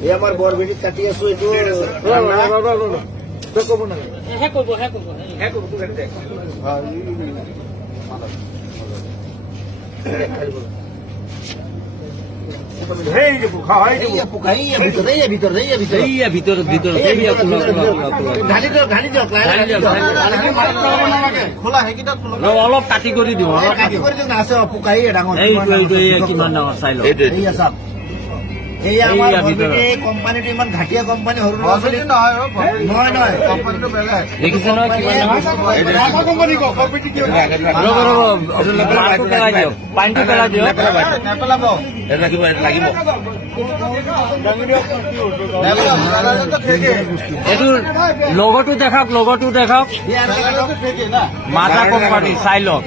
এই আমাৰ বৰবেটি কাটি আছো এইটো কব না অলপ কাটি কৰি দিওঁ কিমান ডাঙৰ চাই লওঁ কোম্পানীটো ইমান ঘাটিয়া কোম্পানী সৰু ল'ৰা ছোৱালী নহয় নহয় কোম্পানীটো বেলেগ দেখিছে নহয় পানীটো পেলাই দিয়ক নেপেলাব লাগিব এইটো লগতো দেখাওক মাথা কোম্পানী চাই লওক